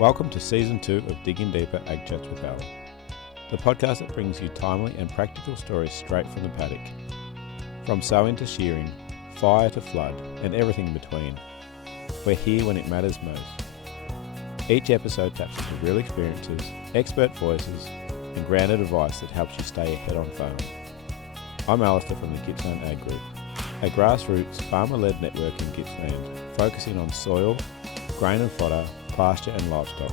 Welcome to Season 2 of Digging Deeper Ag Chats with Al, the podcast that brings you timely and practical stories straight from the paddock. From sowing to shearing, fire to flood, and everything in between. We're here when it matters most. Each episode taps into real experiences, expert voices, and grounded advice that helps you stay ahead on farm. I'm Alistair from the Gippsland Ag Group, a grassroots, farmer-led network in Gippsland, focusing on soil, grain and fodder, pasture and livestock.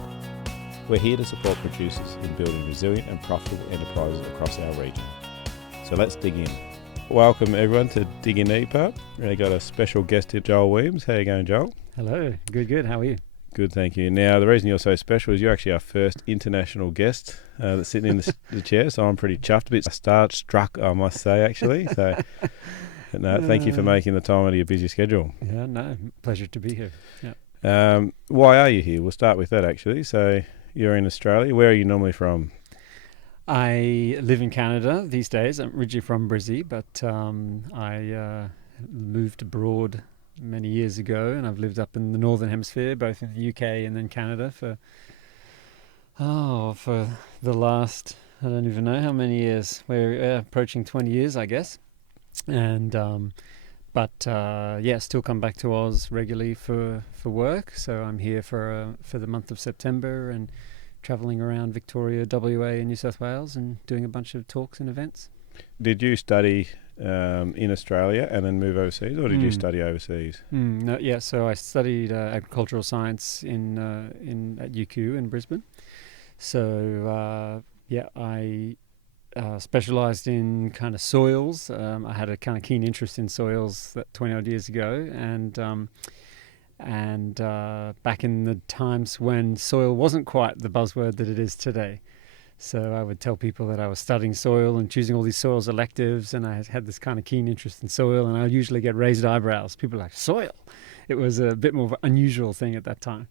We're here to support producers in building resilient and profitable enterprises across our region. So let's dig in. Welcome everyone to Digging Deeper. We've got a special guest here, Joel Williams. How are you going, Joel? Hello. Good. How are you? Good, thank you. Now, the reason you're so special is you're actually our first international guest that's sitting in the chair, so I'm pretty chuffed, a bit starstruck, I must say, actually. So, no, thank you for making the time out of your busy schedule. Yeah, no, pleasure to be here. Yeah. Why are you here? We'll start with that, actually. So, you're in Australia. Where are you normally from? I live in Canada these days. I'm originally from Brizzy, but I moved abroad many years ago, and I've lived up in the Northern Hemisphere, both in the UK and then Canada for the last, I don't even know how many years. We're approaching 20 years, I guess. And still come back to Oz regularly for work. So I'm here for the month of September and travelling around Victoria, WA and New South Wales and doing a bunch of talks and events. Did you study in Australia and then move overseas, or did you study overseas? So I studied agricultural science at UQ in Brisbane. So I specialised in kind of soils. I had a kind of keen interest in soils 20 odd years ago, and back in the times when soil wasn't quite the buzzword that it is today. So I would tell people that I was studying soil and choosing all these soils electives, and I had this kind of keen interest in soil, and I usually get raised eyebrows. People are like, soil? It was a bit more of an unusual thing at that time.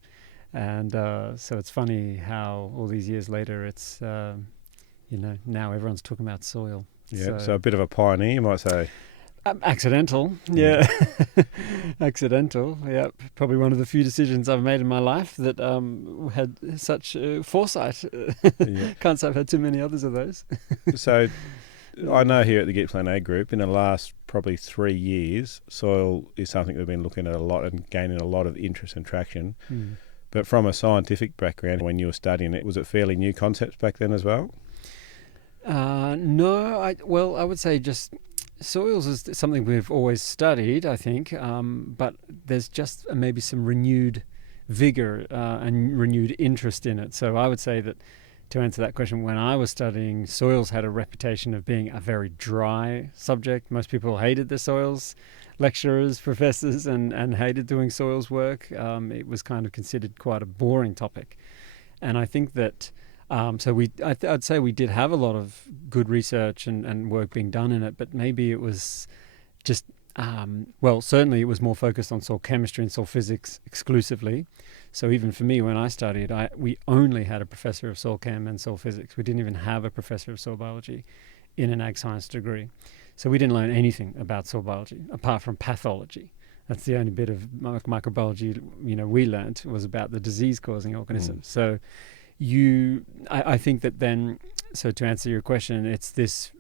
And so it's funny how all these years later it's, now everyone's talking about soil. Yeah, so a bit of a pioneer, you might say. Accidental, yeah. Accidental, yeah. Probably one of the few decisions I've made in my life that had such foresight. Can't say I've had too many others of those. So I know here at the Gippsland Ag Group, in the last probably 3 years, soil is something we've been looking at a lot and gaining a lot of interest and traction. But from a scientific background, when you were studying it, was it fairly new concepts back then as well? No, I would say just soils is something we've always studied, I think, but there's just maybe some renewed vigor and renewed interest in it. So I would say that to answer that question, when I was studying, soils had a reputation of being a very dry subject. Most people hated the soils, lecturers, professors, and hated doing soils work. It was kind of considered quite a boring topic. And I think that I'd say we did have a lot of good research and work being done in it, but maybe it was just, certainly it was more focused on soil chemistry and soil physics exclusively. So even for me, when I studied, we only had a professor of soil chem and soil physics. We didn't even have a professor of soil biology in an ag science degree. So we didn't learn anything about soil biology apart from pathology. That's the only bit of microbiology, we learned was about the disease-causing organisms. So I think that then, so to answer your question, it's this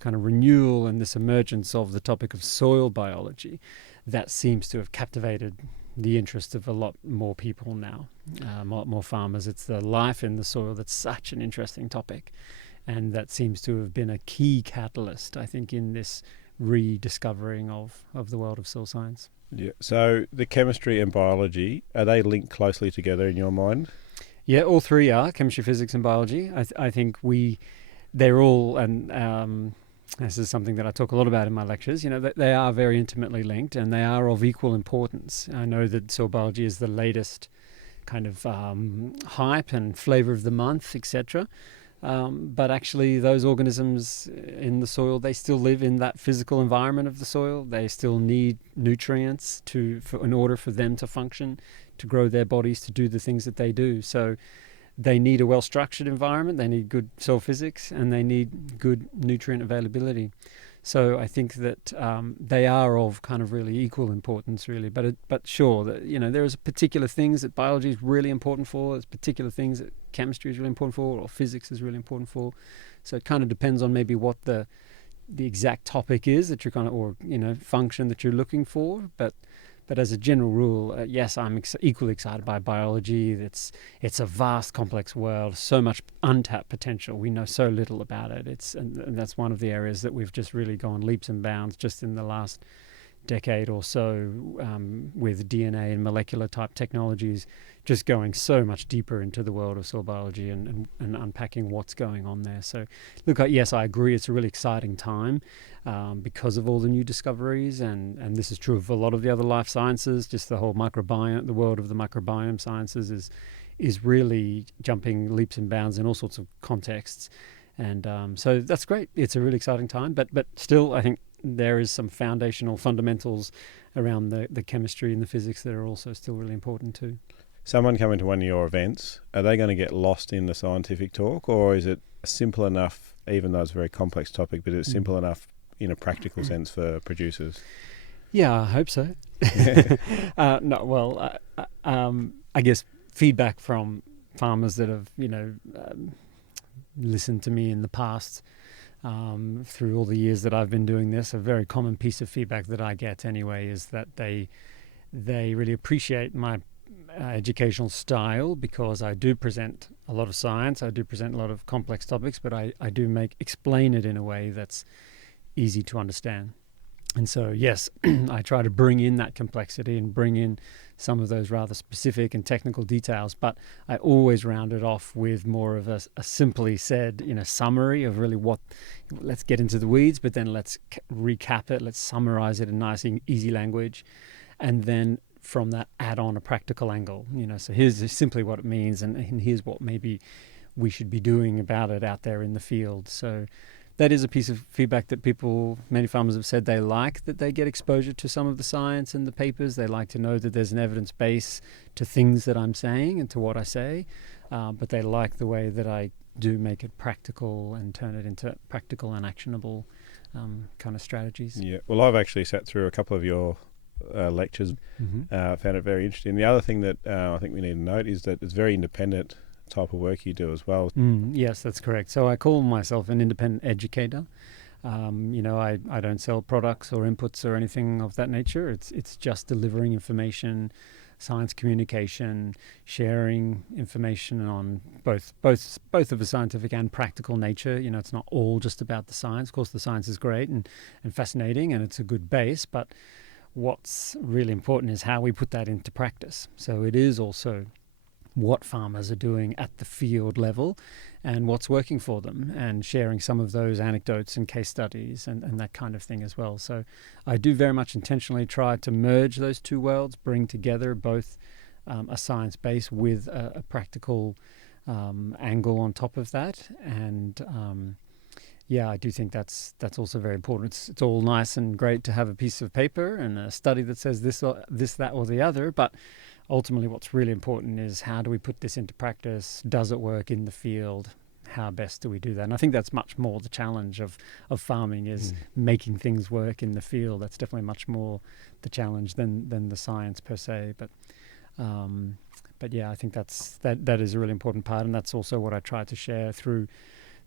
kind of renewal and this emergence of the topic of soil biology that seems to have captivated the interest of a lot more people now, a lot more farmers. It's the life in the soil that's such an interesting topic, and that seems to have been a key catalyst, I think, in this rediscovering of the world of soil science. Yeah. So the chemistry and biology, are they linked closely together in your mind? Yeah, all three are, chemistry, physics and biology. I think they're all, and this is something that I talk a lot about in my lectures, they are very intimately linked and they are of equal importance. I know that soil biology is the latest kind of hype and flavour of the month, etc. But actually those organisms in the soil, they still live in that physical environment of the soil. They still need nutrients in order for them to function, to grow their bodies, to do the things that they do. So they need a well-structured environment, they need good soil physics, and they need good nutrient availability. So I think that they are of kind of really equal importance, really. But sure, there's particular things that biology is really important for. There's particular things that chemistry is really important for, or physics is really important for. So it kind of depends on maybe what the exact topic is that you're function that you're looking for. But as a general rule, yes, I'm equally excited by biology. It's a vast, complex world, so much untapped potential. We know so little about it. And that's one of the areas that we've just really gone leaps and bounds just in the last decade or so, with DNA and molecular type technologies, just going so much deeper into the world of soil biology and unpacking what's going on there. So look, yes, I agree, it's a really exciting time because of all the new discoveries, and this is true of a lot of the other life sciences. Just the whole microbiome, the world of the microbiome sciences is really jumping leaps and bounds in all sorts of contexts. And so that's great. It's a really exciting time, but still, I think there is some foundational fundamentals around the chemistry and the physics that are also still really important too. Someone coming to one of your events, are they going to get lost in the scientific talk, or is it simple enough, even though it's a very complex topic, but it's simple enough in a practical sense for producers? Yeah, I hope so. I guess feedback from farmers that have, listened to me in the past, through all the years that I've been doing this, a very common piece of feedback that I get anyway is that they really appreciate my educational style, because I do present a lot of science, I do present a lot of complex topics, but I do explain it in a way that's easy to understand. And so, yes, I try to bring in that complexity and bring in some of those rather specific and technical details, but I always round it off with more of a simply said, summary of really let's get into the weeds, but then let's recap it, let's summarize it in nice, easy language, and then from that add on a practical angle. So here's simply what it means, and here's what maybe we should be doing about it out there in the field. So that is a piece of feedback that many farmers have said they like, that they get exposure to some of the science and the papers. They like to know that there's an evidence base to things that I'm saying and to what I say, but they like the way that I do make it practical and turn it into practical and actionable kind of strategies. Yeah, well, I've actually sat through a couple of your lectures, found it very interesting. The other thing that I think we need to note is that it's very independent type of work you do as well. Yes, that's correct. So I call myself an independent educator. I don't sell products or inputs or anything of that nature. It's just delivering information, science communication, sharing information on both of a scientific and practical nature. It's not all just about the science. Of course, the science is great and fascinating, and it's a good base, but what's really important is how we put that into practice. So it is also what farmers are doing at the field level and what's working for them, and sharing some of those anecdotes and case studies and that kind of thing as well. So I do very much intentionally try to merge those two worlds, bring together both a science base with a practical angle on top of that. And I do think that's also very important. It's all nice and great to have a piece of paper and a study that says this, that, or the other, but ultimately what's really important is how do we put this into practice? Does it work in the field? How best do we do that? And I think that's much more the challenge of farming, is making things work in the field. That's definitely much more the challenge than the science per se. But yeah, I think that is a really important part, and that's also what I try to share through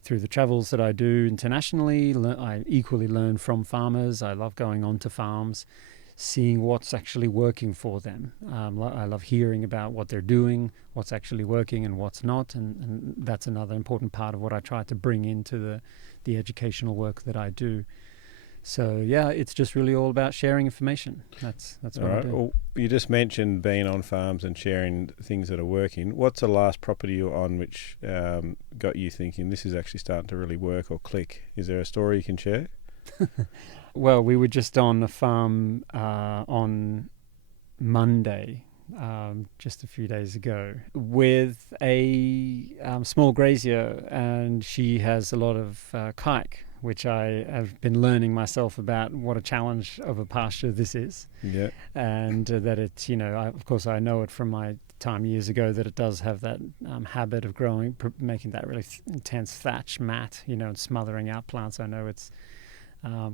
the travels that I do internationally. I equally learn from farmers. I love going on to farms, seeing what's actually working for them. I love hearing about what they're doing, what's actually working and what's not, and that's another important part of what I try to bring into the educational work that I do. So yeah, it's just really all about sharing information. That's what I do. Well, you just mentioned being on farms and sharing things that are working. What's the last property you're on which got you thinking this is actually starting to really work or click? Is there a story you can share? Well, we were just on a farm on Monday, just a few days ago, with a small grazier, and she has a lot of kike, which I have been learning myself about what a challenge of a pasture this is. Yeah. And that it's, of course I know it from my time years ago that it does have that habit of growing, making that really intense thatch mat, and smothering out plants. I know it's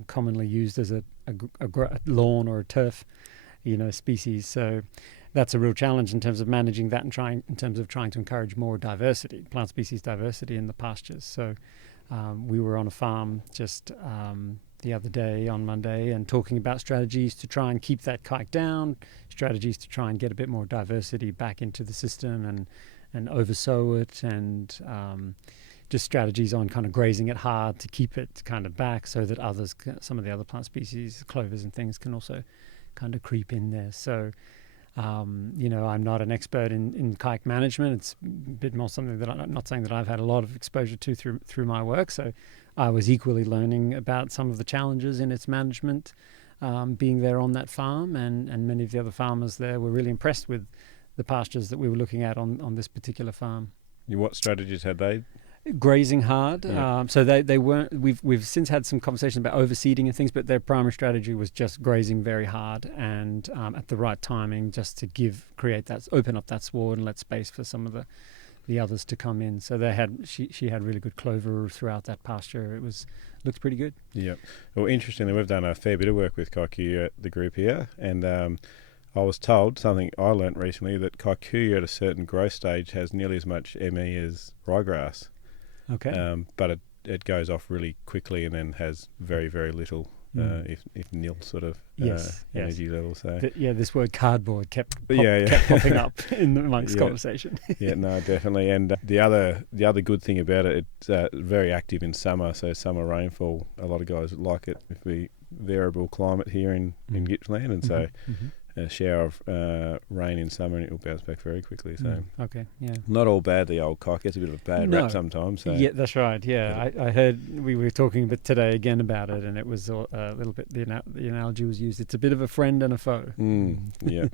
commonly used as a lawn or a turf, species. So that's a real challenge in terms of managing that and trying to encourage more diversity, plant species diversity in the pastures. So we were on a farm just the other day on Monday and talking about strategies to try and keep that kike down, strategies to try and get a bit more diversity back into the system and oversow it, and just strategies on kind of grazing it hard to keep it kind of back so that some of the other plant species, clovers and things, can also kind of creep in there. So I'm not an expert in kike management. It's a bit more something that I'm not saying that I've had a lot of exposure to through my work. So I was equally learning about some of the challenges in its management, being there on that farm, and many of the other farmers there were really impressed with the pastures that we were looking at on this particular farm. What strategies had they? Grazing hard. Yeah. So they weren't. We've since had some conversation about overseeding and things, but their primary strategy was just grazing very hard and at the right timing, just to open up that sward and let space for some of the others to come in. So she had really good clover throughout that pasture. Looked pretty good. Yeah. Well, interestingly, we've done a fair bit of work with kikuyu at the group here, and I was told something I learnt recently, that kikuyu at a certain growth stage has nearly as much ME as ryegrass. Okay. But it goes off really quickly and then has very, very little, if nil sort of energy level. So this word cardboard kept kept popping up in amongst conversation. Yeah, no, definitely. And the other good thing about it, it's very active in summer. So summer rainfall, a lot of guys like it with the variable climate here in Gippsland, and so a shower of rain in summer and it will bounce back very quickly. So not all bad, the old kike gets a bit of a bad rap sometimes. So. Yeah, that's right. Yeah, I heard we were talking a bit today again about it, and it was a little bit, the analogy was used, it's a bit of a friend and a foe. Yeah.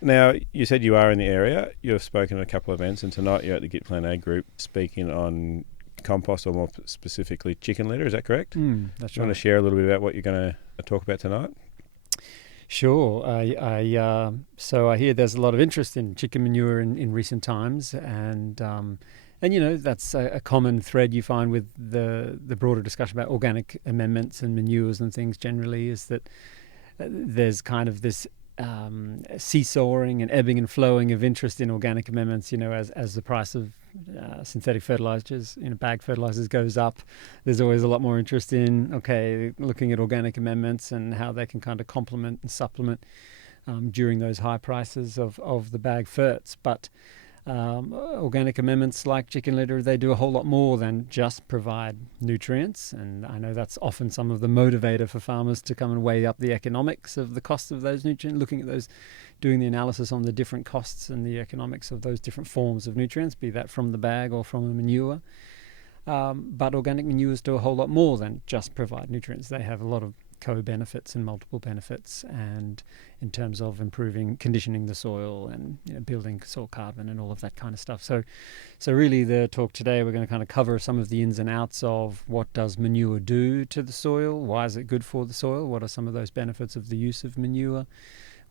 Now, you said you are in the area, you've spoken at a couple of events, and tonight you're at the Gippsland Ag Group speaking on compost, or more specifically chicken litter, is that correct? That's right. Do you want to share a little bit about what you're going to talk about tonight? Sure. So I hear there's a lot of interest in chicken manure in recent times, and that's a common thread you find with the broader discussion about organic amendments and manures and things generally, is that there's kind of this seesawing and ebbing and flowing of interest in organic amendments. As the price of synthetic fertilizers, bag fertilizers goes up, there's always a lot more interest in looking at organic amendments and how they can kind of complement and supplement during those high prices of the bag ferts. But organic amendments like chicken litter, they do a whole lot more than just provide nutrients, and I know that's often some of the motivator for farmers to come and weigh up the economics of the cost of those nutrients, looking at those, doing the analysis on the different costs and the economics of those different forms of nutrients, be that from the bag or from a manure. But organic manures do a whole lot more than just provide nutrients. They have a lot of co-benefits and multiple benefits, and in terms of improving, conditioning the soil and building soil carbon and all of that kind of stuff. So really the talk today, we're going to kind of cover some of the ins and outs of what does manure do to the soil, why is it good for the soil, what are some of those benefits of the use of manure.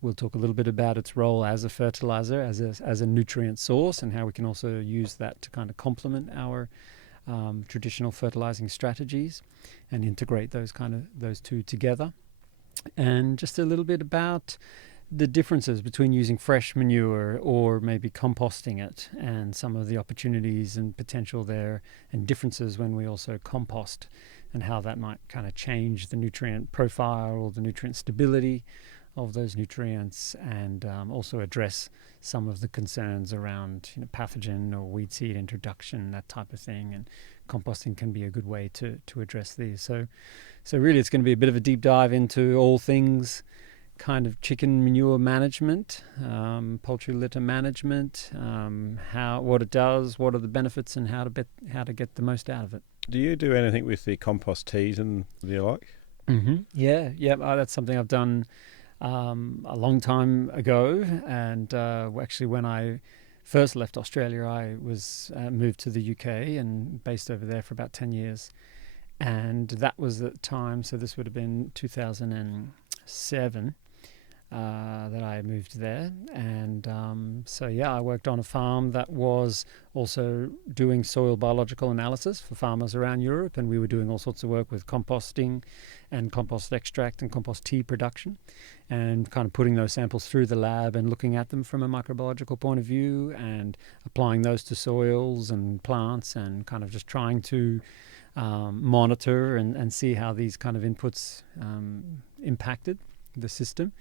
We'll talk a little bit about its role as a fertilizer, as a nutrient source, and how we can also use that to kind of complement our traditional fertilizing strategies and integrate those two together. And just a little bit about the differences between using fresh manure or maybe composting it, and some of the opportunities and potential there, and differences when we also compost, and how that might kind of change the nutrient profile or the nutrient stability of those nutrients, and also address some of the concerns around pathogen or weed seed introduction, that type of thing. And composting can be a good way to address these. So really it's going to be a bit of a deep dive into all things kind of chicken manure management, poultry litter management, what it does, what are the benefits, and how to get the most out of it. Do you do anything with the compost teas and the like? Yeah. That's something I've done a long time ago, and actually when I first left Australia, I was moved to the UK and based over there for about 10 years, and that was at the time, so this would have been 2007, that I moved there. And so, yeah, I worked on a farm that was also doing soil biological analysis for farmers around Europe. And we were doing all sorts of work with composting and compost extract and compost tea production, and kind of putting those samples through the lab and looking at them from a microbiological point of view and applying those to soils and plants, and kind of just trying to monitor and see how these kind of inputs impacted the system.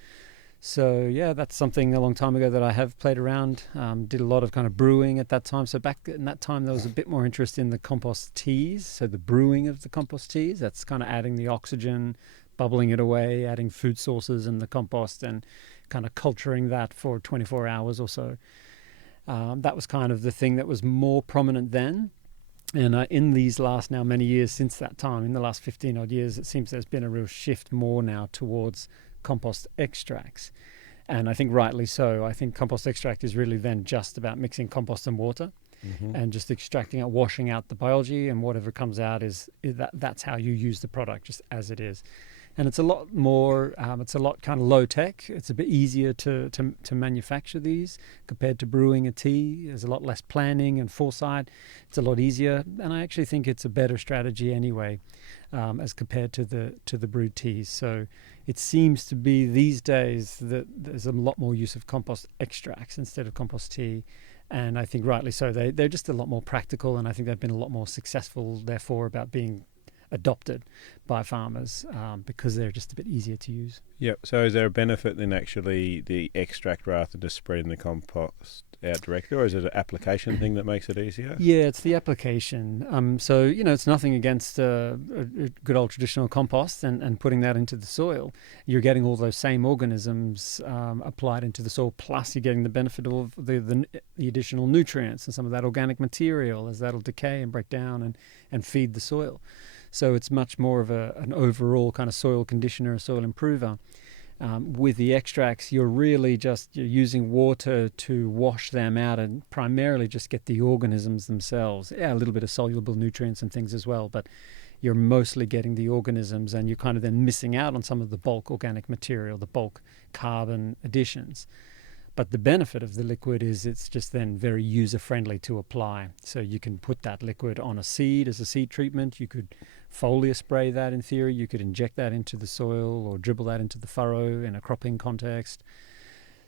So yeah, that's something a long time ago that I have played around. Did a lot of kind of brewing at that time. So back in that time, there was a bit more interest in the compost teas. So the brewing of the compost teas, that's kind of adding the oxygen, bubbling it away, adding food sources in the compost, and kind of culturing that for 24 hours or so. That was kind of the thing that was more prominent then. And in these last now many years since that time, in the last 15 odd years, it seems there's been a real shift more now towards compost extracts. And I think rightly so. I think compost extract is really then just about mixing compost and water, and just extracting out, washing out the biology, and whatever comes out is that's how you use the product, just as it is. And it's a lot more, it's a lot kind of low tech. It's a bit easier to manufacture these compared to brewing a tea. There's a lot less planning and foresight. It's a lot easier. And I actually think it's a better strategy anyway, as compared to the brewed teas. So it seems to be these days that there's a lot more use of compost extracts instead of compost tea. And I think rightly so. They're just a lot more practical, and I think they've been a lot more successful, therefore, about being adopted by farmers, because they're just a bit easier to use. Yep. So is there a benefit in actually the extract rather than just spreading the compost out directly, or is it an application thing that makes it easier? Yeah, it's the application. So, it's nothing against a good old traditional compost and putting that into the soil. You're getting all those same organisms applied into the soil, plus you're getting the benefit of the additional nutrients and some of that organic material as that'll decay and break down and feed the soil. So it's much more of an overall kind of soil conditioner, soil improver. With the extracts, you're using water to wash them out and primarily just get the organisms themselves. Yeah, a little bit of soluble nutrients and things as well, but you're mostly getting the organisms, and you're kind of then missing out on some of the bulk organic material, the bulk carbon additions. But the benefit of the liquid is it's just then very user-friendly to apply. So you can put that liquid on a seed as a seed treatment. You could foliar spray that in theory. You could inject that into the soil or dribble that into the furrow in a cropping context.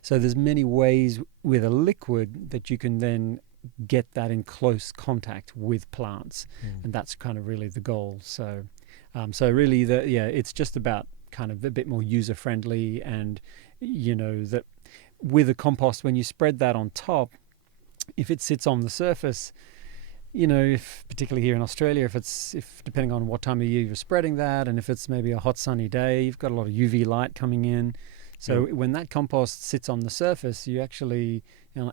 So there's many ways with a liquid that you can then get that in close contact with plants. And that's kind of really the goal. So really it's just about kind of a bit more user-friendly, and that with a compost, when you spread that on top, if it sits on the surface, if particularly here in Australia, if depending on what time of year you're spreading that, and if it's maybe a hot sunny day, you've got a lot of UV light coming in. So when that compost sits on the surface, you actually,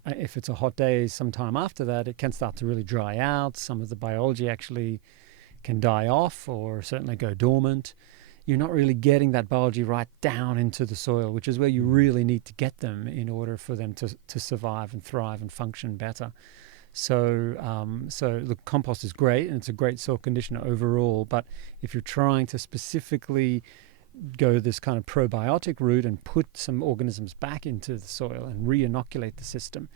if it's a hot day sometime after that, it can start to really dry out. Some of the biology actually can die off or certainly go dormant. You're not really getting that biology right down into the soil, which is where you really need to get them in order for them to survive and thrive and function better. So the compost is great, and it's a great soil conditioner overall. But if you're trying to specifically go this kind of probiotic route and put some organisms back into the soil and re-inoculate the system,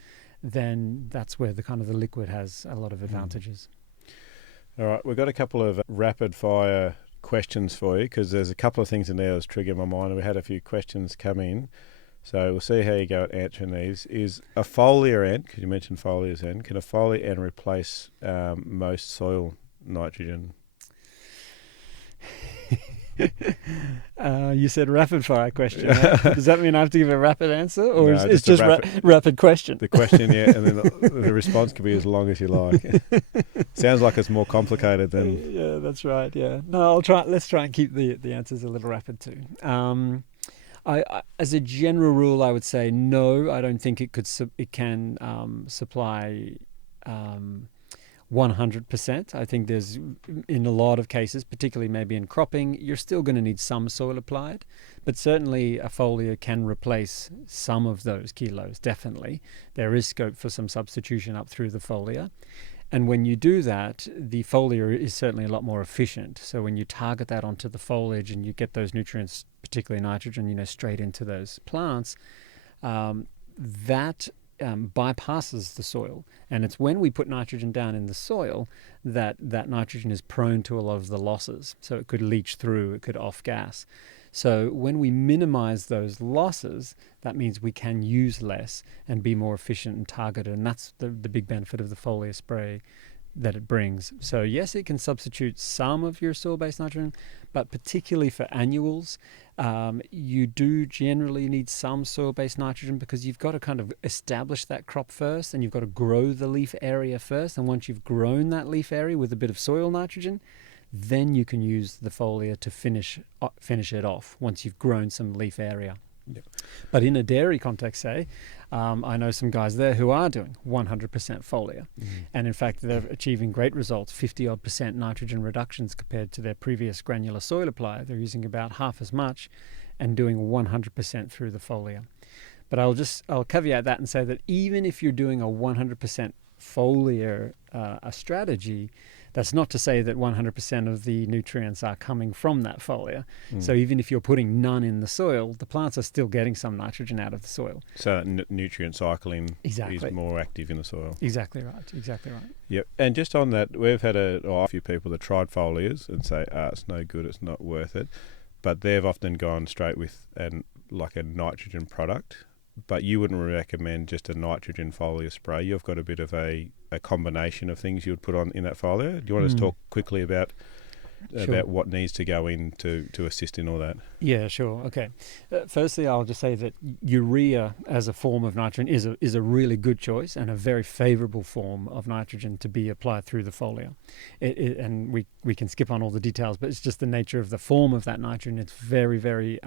then that's where the liquid has a lot of advantages. All right, we've got a couple of rapid fire questions for you, because there's a couple of things in there that's triggering my mind, and we had a few questions come in, so we'll see how you go at answering these. Is a foliar ant, because you mentioned foliars ant, can a foliar ant replace most soil nitrogen? You said rapid fire question. Right? Does that mean I have to give a rapid answer, or No, is it just rapid question? The question, yeah, and then the response can be as long as you like. Sounds like it's more complicated than. Yeah, that's right. Yeah, no, let's try and keep the answers a little rapid too. I as a general rule, I would say no. I don't think it can supply 100%. I think there's, in a lot of cases, particularly maybe in cropping, you're still going to need some soil applied, but certainly a foliar can replace some of those kilos, definitely. There is scope for some substitution up through the foliar. And when you do that, the foliar is certainly a lot more efficient. So when you target that onto the foliage and you get those nutrients, particularly nitrogen, straight into those plants, that bypasses the soil. And it's when we put nitrogen down in the soil that nitrogen is prone to a lot of the losses. So it could leach through, it could off-gas. So when we minimize those losses, that means we can use less and be more efficient and targeted. And that's the big benefit of the foliar spray that it brings. So yes, it can substitute some of your soil-based nitrogen, but particularly for annuals, you do generally need some soil-based nitrogen because you've got to kind of establish that crop first, and you've got to grow the leaf area first. And once you've grown that leaf area with a bit of soil nitrogen, then you can use the foliar to finish it off once you've grown some leaf area. Yep. But in a dairy context, say, I know some guys there who are doing 100% foliar. And in fact, they're achieving great results, 50-odd% nitrogen reductions compared to their previous granular soil apply. They're using about half as much and doing 100% through the foliar. But I'll caveat that and say that even if you're doing a 100% foliar a strategy, that's not to say that 100% of the nutrients are coming from that foliar. So even if you're putting none in the soil, the plants are still getting some nitrogen out of the soil. So nutrient cycling Exactly. is more active in the soil. Exactly right. Yep. And just on that, we've had a few people that tried foliars and say, it's no good, it's not worth it. But they've often gone straight with a nitrogen product. But you wouldn't recommend just a nitrogen foliar spray. You've got a bit of a combination of things you would put on in that foliar. Do you want us to talk quickly about what needs to go in to assist in all that? Yeah, sure. Okay. Firstly, I'll just say that urea as a form of nitrogen is a really good choice and a very favourable form of nitrogen to be applied through the foliar. And we can skip on all the details, but it's just the nature of the form of that nitrogen. It's very, very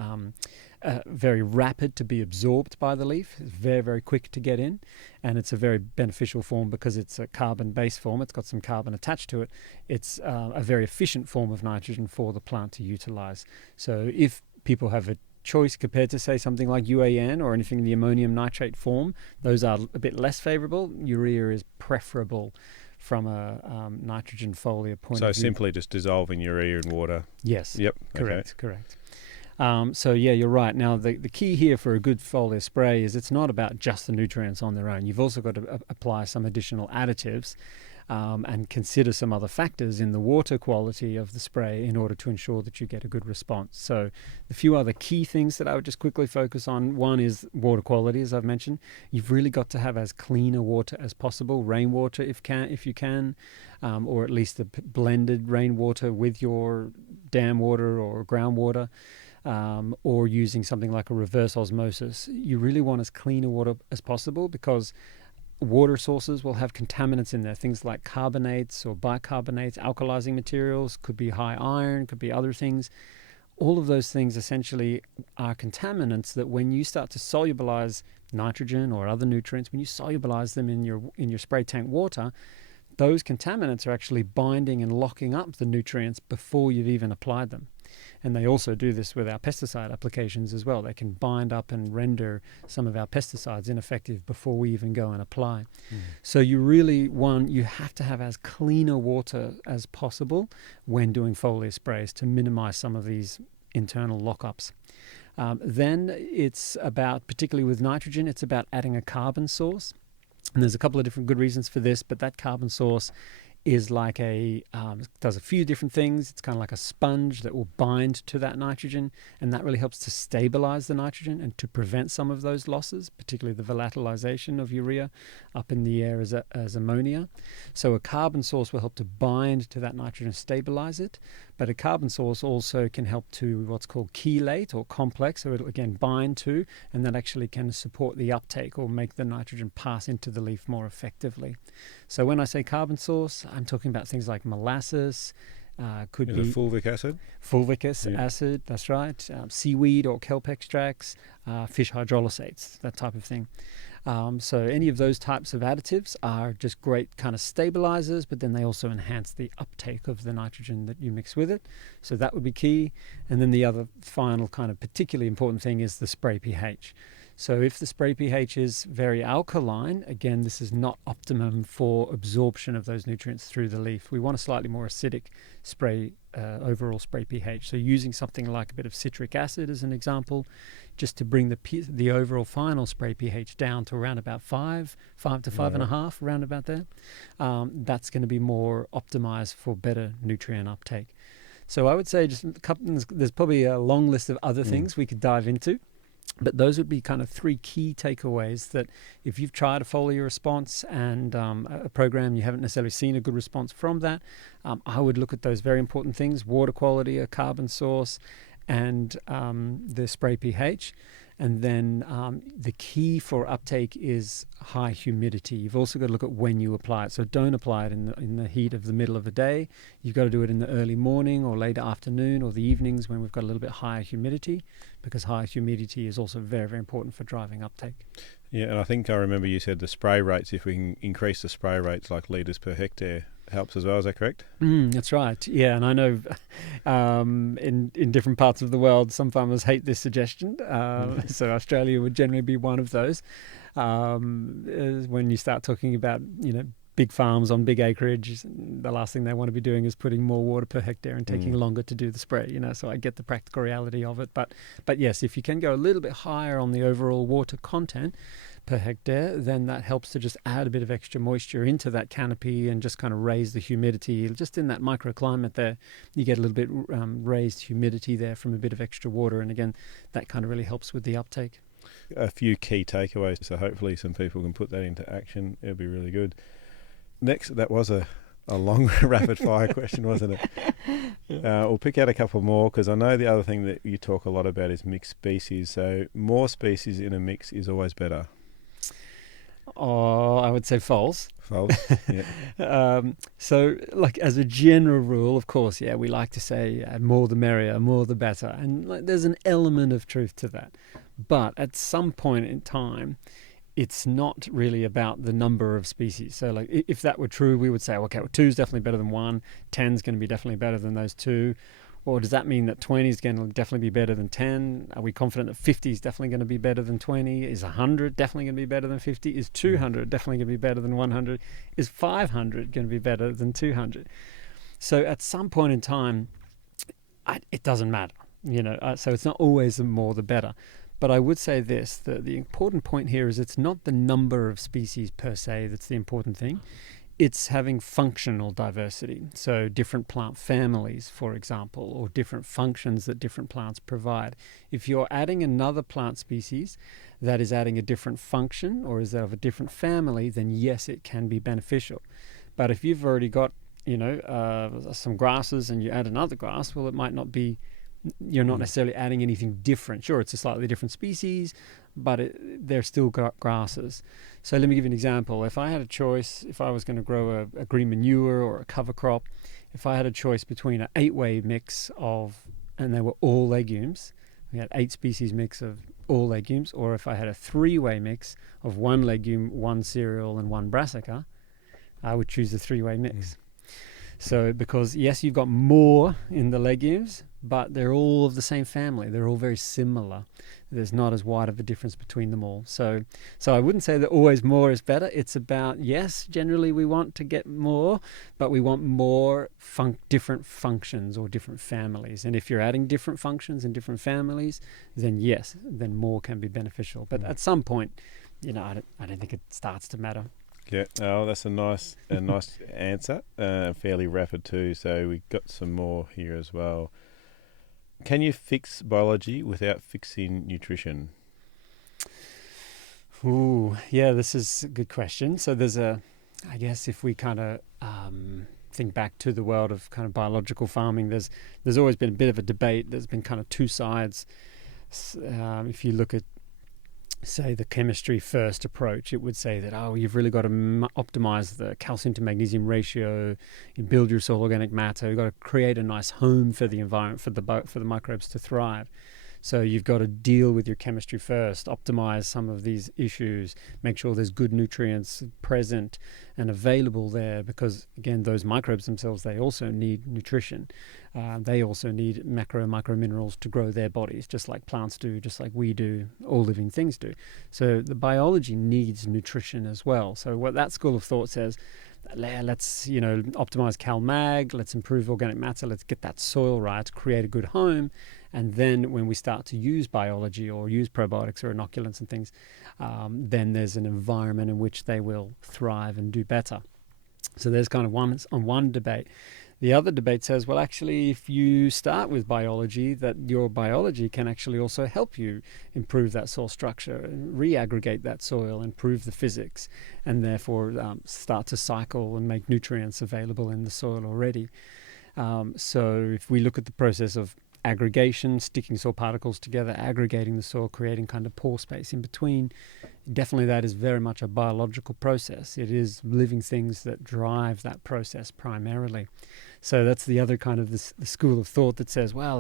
very rapid to be absorbed by the leaf. It's very, very quick to get in, and it's a very beneficial form because it's a carbon-based form. It's got some carbon attached to it. It's a very efficient form of nitrogen for the plant to utilize. So if people have a choice compared to, say, something like UAN or anything in the ammonium nitrate form, those are a bit less favorable. Urea is preferable from a nitrogen foliar point of view. So simply just dissolving urea in water? Yes. Yep. Correct. So yeah, you're right. Now the key here for a good foliar spray is it's not about just the nutrients on their own. You've also got to apply some additional additives and consider some other factors in the water quality of the spray in order to ensure that you get a good response. So the few other key things that I would just quickly focus on, one is water quality, as I've mentioned. You've really got to have as clean a water as possible, rainwater if you can, or at least the blended rainwater with your dam water or groundwater. Or using something like a reverse osmosis. You really want as clean a water as possible because water sources will have contaminants in there, things like carbonates or bicarbonates, alkalizing materials, could be high iron, could be other things. All of those things essentially are contaminants that when you start to solubilize nitrogen or other nutrients, when you solubilize them in your spray tank water, those contaminants are actually binding and locking up the nutrients before you've even applied them. And they also do this with our pesticide applications as well. They can bind up and render some of our pesticides ineffective before we even go and apply. So you have to have as clean a water as possible when doing foliar sprays to minimize some of these internal lockups. Then it's about, particularly with nitrogen, it's about adding a carbon source. And there's a couple of different good reasons for this, but that carbon source is like does a few different things. It's kind of like a sponge that will bind to that nitrogen, and that really helps to stabilize the nitrogen and to prevent some of those losses, particularly the volatilization of urea up in the air as ammonia. So a carbon source will help to bind to that nitrogen, stabilize it, but a carbon source also can help to what's called chelate or complex, so it'll again bind to, and that actually can support the uptake or make the nitrogen pass into the leaf more effectively. So when I say carbon source, I'm talking about things like molasses, could be fulvic acid. Fulvic acid, that's right. Seaweed or kelp extracts, fish hydrolysates, that type of thing. So any of those types of additives are just great kind of stabilizers, but then they also enhance the uptake of the nitrogen that you mix with it. So that would be key. And then the other final kind of particularly important thing is the spray pH. So if the spray pH is very alkaline, again, this is not optimum for absorption of those nutrients through the leaf. We want a slightly more acidic spray, overall spray pH. So using something like a bit of citric acid as an example, just to bring the overall final spray pH down to around about 5 to 5.5, around about there. That's going to be more optimized for better nutrient uptake. So I would say just there's probably a long list of other things we could dive into. But those would be kind of 3 key takeaways that if you've tried a foliar response and a program, you haven't necessarily seen a good response from that, I would look at those very important things: water quality, a carbon source, and the spray pH. And then the key for uptake is high humidity. You've also got to look at when you apply it. So don't apply it in the heat of the middle of the day. You've got to do it in the early morning or late afternoon or the evenings when we've got a little bit higher humidity, because high humidity is also very, very important for driving uptake. Yeah, and I think I remember you said the spray rates, if we can increase the spray rates like litres per hectare, helps as well. Is that correct? That's right. Yeah, and I know in different parts of the world, some farmers hate this suggestion. So Australia would generally be one of those. When you start talking about, big farms on big acreage, the last thing they want to be doing is putting more water per hectare and taking longer to do the spray. So I get the practical reality of it. But yes, if you can go a little bit higher on the overall water content per hectare, then that helps to just add a bit of extra moisture into that canopy and just kind of raise the humidity. Just in that microclimate there, you get a little bit raised humidity there from a bit of extra water. And again, that kind of really helps with the uptake. A few key takeaways, so hopefully some people can put that into action. It'll be really good. Next, that was a long rapid fire question, wasn't it? We'll pick out a couple more, because I know the other thing that you talk a lot about is mixed species. So more species in a mix is always better. Oh, I would say false. False, yeah. So, like, as a general rule, of course, yeah, we like to say more the merrier, more the better. And there's an element of truth to that. But at some point in time, it's not really about the number of species. So, like, if that were true, we would say, okay, well, 2 is definitely better than 1, 10 is going to be definitely better than those 2. Or does that mean that 20 is going to definitely be better than 10? Are we confident that 50 is definitely going to be better than 20? Is 100 definitely going to be better than 50? Is 200 definitely going to be better than 100? Is 500 going to be better than 200? So at some point in time, it doesn't matter, so it's not always the more the better. But I would say this, the important point here is it's not the number of species per se that's the important thing. It's having functional diversity. So different plant families, for example, or different functions that different plants provide. If you're adding another plant species that is adding a different function or is of a different family, then yes, it can be beneficial. But if you've already got, some grasses and you add another grass, well, it might not be, you're not necessarily adding anything different. Sure, it's a slightly different species, but they're still grasses. So let me give you an example. If I had a choice, if I was going to grow a green manure or a cover crop, if I had a choice between an 8-way mix and they were all legumes, we had 8 species mix of all legumes, or if I had a 3-way mix of 1 legume, 1 cereal, and 1 brassica, I would choose the 3-way mix. So because, yes, you've got more in the legumes, but they're all of the same family. They're all very similar. There's not as wide of a difference between them all. So I wouldn't say that always more is better. It's about, yes, generally we want to get more, but we want more different functions or different families. And if you're adding different functions and different families, then yes, then more can be beneficial. But at some point, I don't think it starts to matter. Yeah, that's a nice answer. Fairly rapid too. So we got some more here as well. Can you fix biology without fixing nutrition? Ooh, yeah, this is a good question. So I guess if we kind of think back to the world of kind of biological farming, there's always been a bit of a debate. There's been kind of 2 sides. If you look at, say, the chemistry first approach, it would say that, you've really got to optimize the calcium to magnesium ratio, you build your soil organic matter, you've got to create a nice home for the environment, for the microbes to thrive. So you've got to deal with your chemistry first, optimize some of these issues, make sure there's good nutrients present and available there, because again, those microbes themselves, they also need nutrition. They also need micro minerals to grow their bodies, just like plants do, just like we do, all living things do. So the biology needs nutrition as well. So what that school of thought says, let's optimize CalMag, let's improve organic matter, let's get that soil right, create a good home, and then when we start to use biology or use probiotics or inoculants and things, then there's an environment in which they will thrive and do better. So there's kind of one debate. The other debate says, well, actually, if you start with biology, that your biology can actually also help you improve that soil structure, re-aggregate that soil, improve the physics, and therefore start to cycle and make nutrients available in the soil already. So if we look at the process of aggregation, sticking soil particles together, aggregating the soil, creating kind of pore space in between, definitely that is very much a biological process. It is living things that drive that process primarily. So that's the other kind of the school of thought that says, well,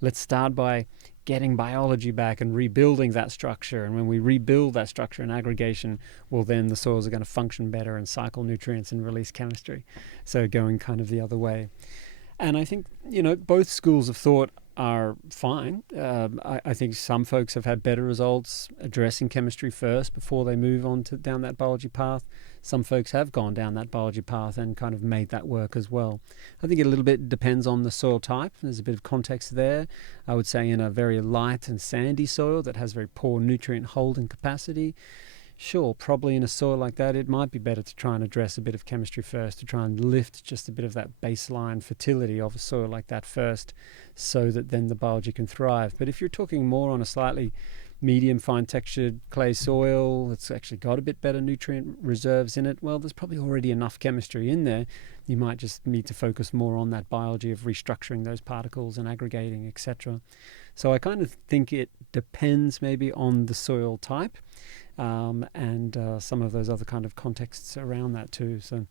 let's start by getting biology back and rebuilding that structure. And when we rebuild that structure and aggregation, well, then the soils are going to function better and cycle nutrients and release chemistry. So going kind of the other way. And I think, both schools of thought are fine. I think some folks have had better results addressing chemistry first before they move on down that biology path. Some folks have gone down that biology path and kind of made that work as well. I think it a little bit depends on the soil type. There's a bit of context there. I would say in a very light and sandy soil that has very poor nutrient holding capacity, sure, probably in a soil like that, it might be better to try and address a bit of chemistry first, to try and lift just a bit of that baseline fertility of a soil like that first, so that then the biology can thrive. But if you're talking more on a slightly medium fine textured clay soil that's actually got a bit better nutrient reserves in it, well, there's probably already enough chemistry in there. You might just need to focus more on that biology of restructuring those particles and aggregating, etc. So I kind of think it depends maybe on the soil type, and some of those other kind of contexts around that too. So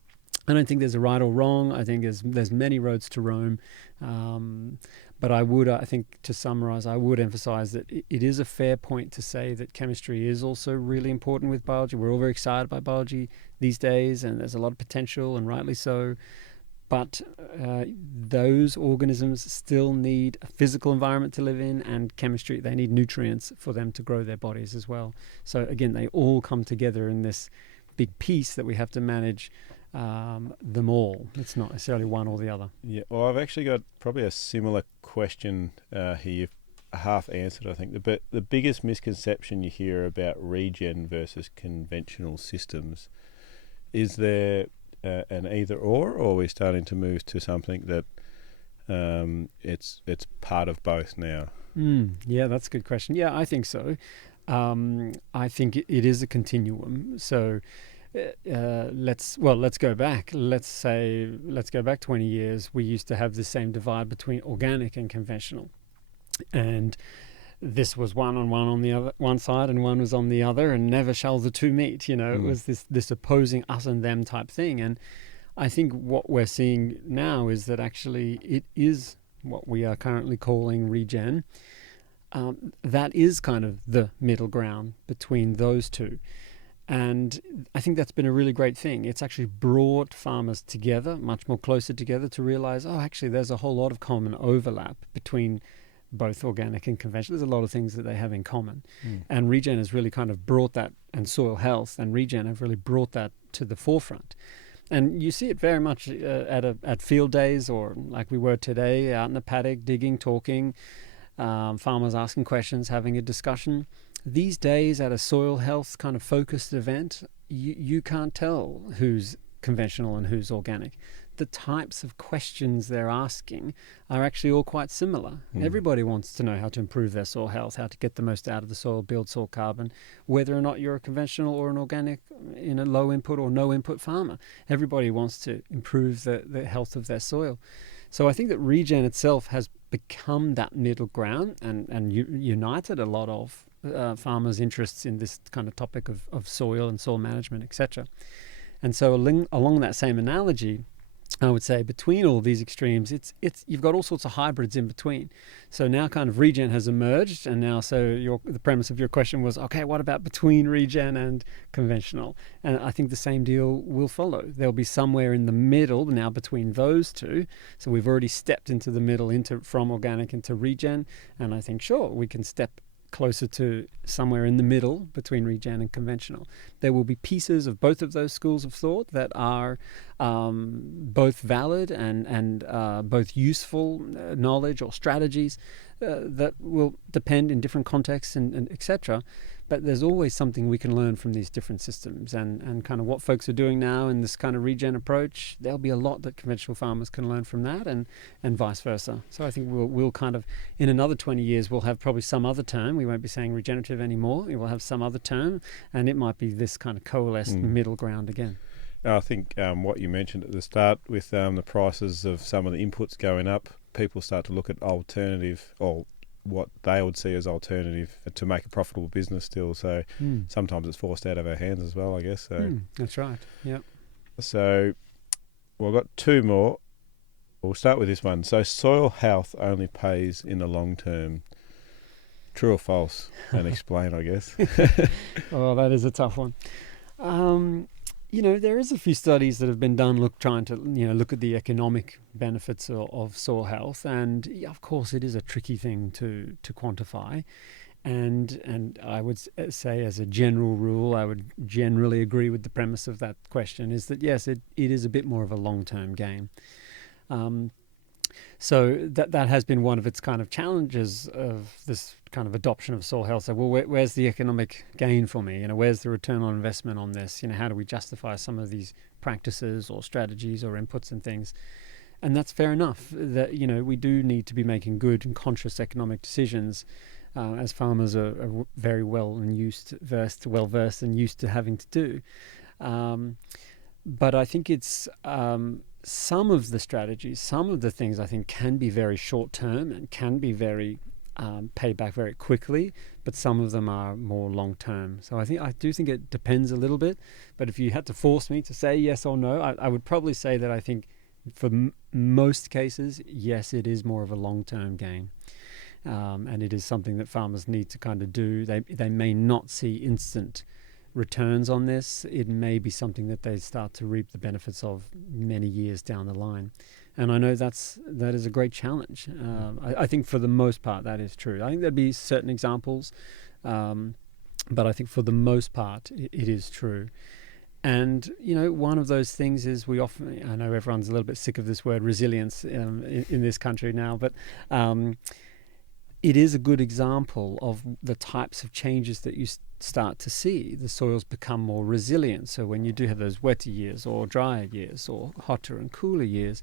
I don't think there's a right or wrong. I think there's many roads to Rome. But I think to summarize, I would emphasize that it is a fair point to say that chemistry is also really important with biology. We're all very excited by biology these days, and there's a lot of potential, and rightly so. But those organisms still need a physical environment to live in, and chemistry. They need nutrients for them to grow their bodies as well. So again, they all come together in this big piece that we have to manage them all. It's not necessarily one or the other. Yeah, well, I've actually got probably a similar question here. You've half answered, I think. But the biggest misconception you hear about regen versus conventional systems, is there an either or are we starting to move to something that it's part of both now? Yeah, that's a good question. Yeah, I think so. I think it is a continuum. So let's go back. Let's go back 20 years. We used to have the same divide between organic and conventional, and this was one on the other one side, and one was on the other, and never shall the two meet. It was this opposing us and them type thing. And I think what we're seeing now is that actually it is what we are currently calling regen. That is kind of the middle ground between those two. And I think that's been a really great thing. It's actually brought farmers together, much more closer together, to realize, actually there's a whole lot of common overlap between both organic and conventional. There's a lot of things that they have in common. And Regen has really kind of brought that, and soil health and Regen have really brought that to the forefront. And you see it very much at field days, or like we were today, out in the paddock, digging, talking, farmers asking questions, having a discussion. These days at a soil health kind of focused event, you can't tell who's conventional and who's organic. The types of questions they're asking are actually all quite similar. Everybody wants to know how to improve their soil health, how to get the most out of the soil, build soil carbon, whether or not you're a conventional or an organic, in a low input or no input farmer. Everybody wants to improve the health of their soil. So I think that Regen itself has become that middle ground and united a lot of farmers' interests in this kind of topic of soil and soil management, etc. And so along that same analogy, I would say between all these extremes, it's you've got all sorts of hybrids in between. So now kind of regen has emerged, and now the premise of your question was, okay, what about between regen and conventional? And I think the same deal will follow. There'll be somewhere in the middle now between those two. So we've already stepped into the middle from organic into regen, and I think sure we can step closer to somewhere in the middle between regen and conventional. There will be pieces of both of those schools of thought that are both valid and both useful knowledge or strategies that will depend in different contexts and etc. But there's always something we can learn from these different systems, and kind of what folks are doing now in this kind of regen approach. There'll be a lot that conventional farmers can learn from that, and vice versa. So I think we'll kind of, in another 20 years, we'll have probably some other term. We won't be saying regenerative anymore. We will have some other term, and it might be this kind of coalesced middle ground again. I think what you mentioned at the start with the prices of some of the inputs going up, people start to look at alternative, or what they would see as alternative to make a profitable business still. So sometimes it's forced out of our hands as well, I guess. So that's right. Yeah. So we've got two more. We'll start with this one. So soil health only pays in the long term. True or false? And explain, I guess. Oh, that is a tough one. There is a few studies that have been done trying to look at the economic benefits of soil health, and of course it is a tricky thing to quantify. And I would say, as a general rule, I would generally agree with the premise of that question, is that yes, it is a bit more of a long-term game. So that has been one of its kind of challenges of this kind of adoption of soil health. So, well, where's the economic gain for me? Where's the return on investment on this? How do we justify some of these practices or strategies or inputs and things? And that's fair enough. That we do need to be making good and conscious economic decisions, as farmers are very well versed and used to having to do. But I think it's some of the strategies, some of the things I think can be very short term and can be very paid back very quickly, but some of them are more long term. So I do think it depends a little bit. But if you had to force me to say yes or no, I would probably say that I think for most cases, yes, it is more of a long term gain. And it is something that farmers need to kind of do. They may not see instant returns on this. It may be something that they start to reap the benefits of many years down the line. And I know that is a great challenge. I think for the most part that is true. I think there'd be certain examples, but I think for the most part it is true. And one of those things is I know everyone's a little bit sick of this word resilience in this country now, but it is a good example of the types of changes that you start to see. The soils become more resilient. So when you do have those wetter years or drier years or hotter and cooler years,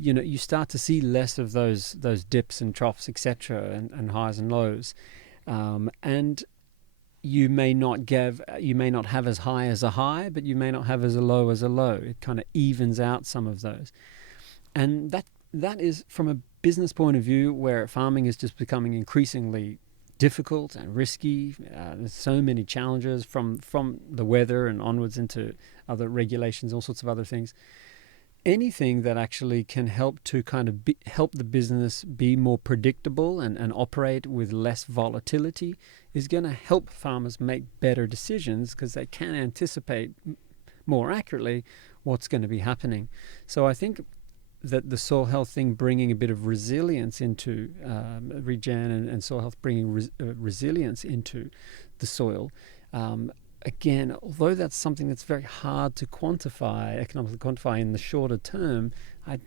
you start to see less of those dips and troughs, etc., and highs and lows. And you may not have as high as a high, but you may not have as a low as a low. It kind of evens out some of those. And that is, from a business point of view, where farming is just becoming increasingly difficult and risky. There's so many challenges from the weather and onwards into other regulations, all sorts of other things. Anything that actually can help to kind of help the business be more predictable and operate with less volatility is going to help farmers make better decisions, because they can anticipate more accurately what's going to be happening. So I think that the soil health thing, bringing a bit of resilience into regen, and soil health bringing resilience into the soil, again, although that's something that's very hard to economically quantify in the shorter term,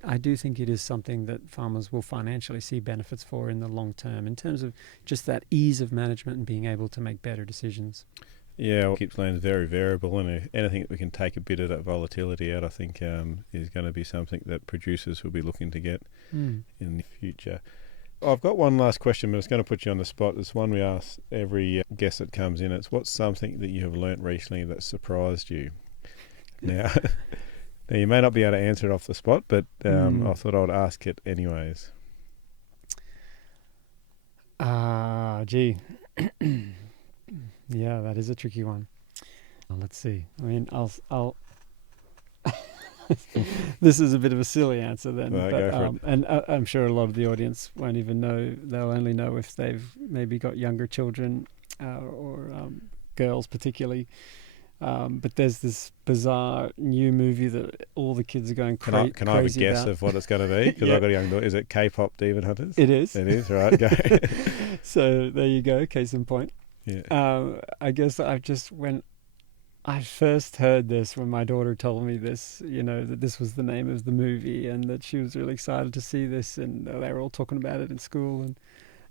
I do think it is something that farmers will financially see benefits for in the long term, in terms of just that ease of management and being able to make better decisions. Yeah, well, Gippsland is very variable, and anything that we can take a bit of that volatility out, I think, is going to be something that producers will be looking to get in the future. I've got one last question, but it's going to put you on the spot. It's one we ask every guest that comes in. It's, what's something that you have learnt recently that surprised you? Now, you may not be able to answer it off the spot, but I thought I would ask it anyways. Gee. Yeah, that is a tricky one. Let's see. I mean, I'll This is a bit of a silly answer then. Right, but, go for it. And I'm sure a lot of the audience won't even know. They'll only know if they've maybe got younger children or girls particularly. But there's this bizarre new movie that all the kids are going crazy about. Can I have a guess of what it's going to be? Because I've got a young daughter. Is it K-pop Demon Hunters? It is. It is, right. Go. So there you go, case in point. Yeah. I guess when I first heard this, when my daughter told me this, that this was the name of the movie and that she was really excited to see this, and they were all talking about it in school.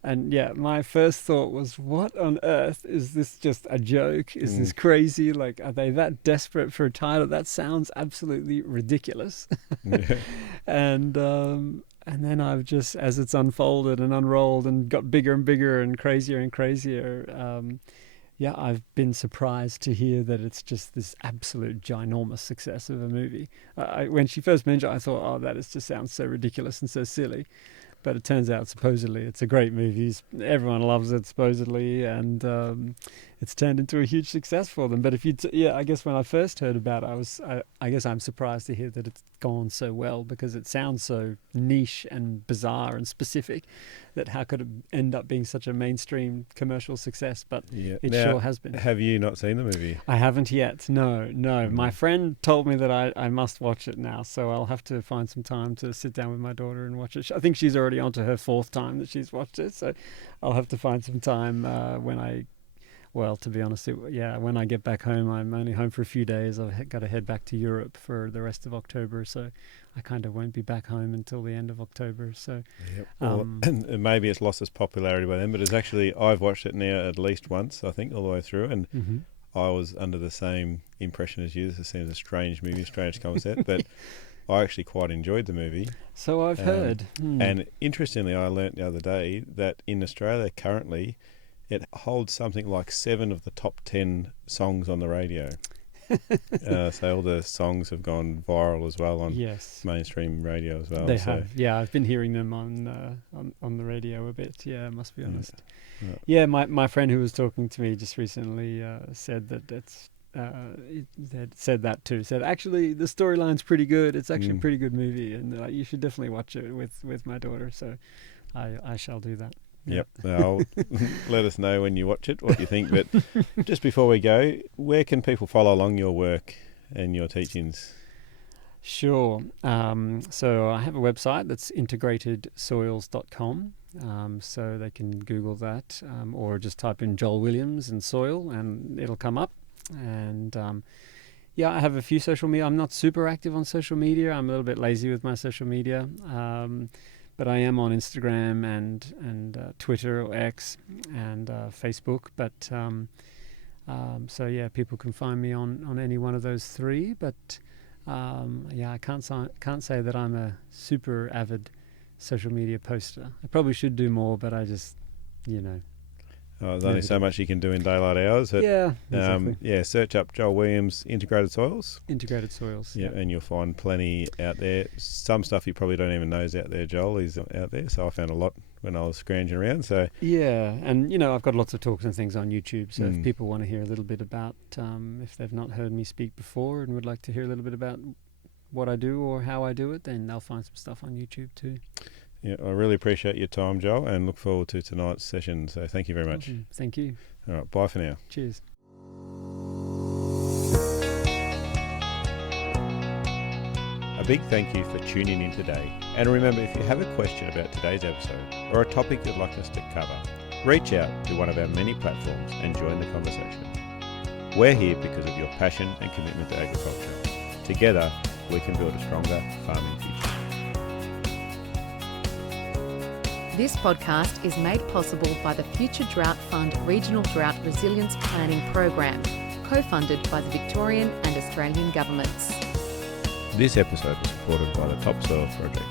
And yeah, my first thought was, what on earth? Is this just a joke? Is this crazy? Like, are they that desperate for a title? That sounds absolutely ridiculous. Yeah. And then I've just, as it's unfolded and unrolled and got bigger and bigger and crazier, I've been surprised to hear that it's just this absolute ginormous success of a movie. When she first mentioned it, I thought, oh, that just sounds so ridiculous and so silly. But it turns out, supposedly, it's a great movie. Everyone loves it, supposedly, and it's turned into a huge success for them. But if I guess when I first heard about it, I guess I'm surprised to hear that it's gone so well, because it sounds so niche and bizarre and specific that how could it end up being such a mainstream commercial success? But it sure has been. Have you not seen the movie? I haven't yet. No. My friend told me that I must watch it now, so I'll have to find some time to sit down with my daughter and watch it. I think she's already on to her 4th time that she's watched it, so I'll have to find some time to be honest, when I get back home. I'm only home for a few days. I've got to head back to Europe for the rest of October, so I kind of won't be back home until the end of October. So, and maybe it's lost its popularity by then, but it's actually, I've watched it now at least once, I think, all the way through, and I was under the same impression as you. This seems a strange movie, strange concept, but I actually quite enjoyed the movie. So I've heard. And interestingly, I learnt the other day that in Australia currently, it holds something like 7 of the top 10 songs on the radio. So all the songs have gone viral as well on mainstream radio as well. They have. Yeah, I've been hearing them on the radio a bit. Yeah, I must be honest. Yeah, my friend who was talking to me just recently said that it said that too. Said, actually, the storyline's pretty good. It's actually a pretty good movie, and you should definitely watch it with my daughter. So I shall do that. Yep. Well, let us know when you watch it what you think. But just before we go, where can people follow along your work and your teachings? Sure. So I have a website that's integratedsoils.com. So they can Google that or just type in Joel Williams and soil and it'll come up. And I have a few social media. I'm not super active on social media. I'm a little bit lazy with my social media. But I am on Instagram and Twitter or X and Facebook. But people can find me on any one of those 3. But I can't say that I'm a super avid social media poster. I probably should do more, but I just, there's only so much you can do in daylight hours. But, exactly. Search up Joel Williams, Integrated Soils. Integrated Soils. Yeah, and you'll find plenty out there. Some stuff you probably don't even know is out there, Joel. He's out there. So I found a lot when I was scrounging around. So yeah, and, I've got lots of talks and things on YouTube. So if people want to hear a little bit about, if they've not heard me speak before and would like to hear a little bit about what I do or how I do it, then they'll find some stuff on YouTube too. Yeah, I really appreciate your time, Joel, and look forward to tonight's session. So thank you very much. Awesome. Thank you. All right, bye for now. Cheers. A big thank you for tuning in today. And remember, if you have a question about today's episode or a topic you'd like us to cover, reach out to one of our many platforms and join the conversation. We're here because of your passion and commitment to agriculture. Together, we can build a stronger farming future. This podcast is made possible by the Future Drought Fund Regional Drought Resilience Planning Program, co-funded by the Victorian and Australian governments. This episode was supported by the Topsoil Project.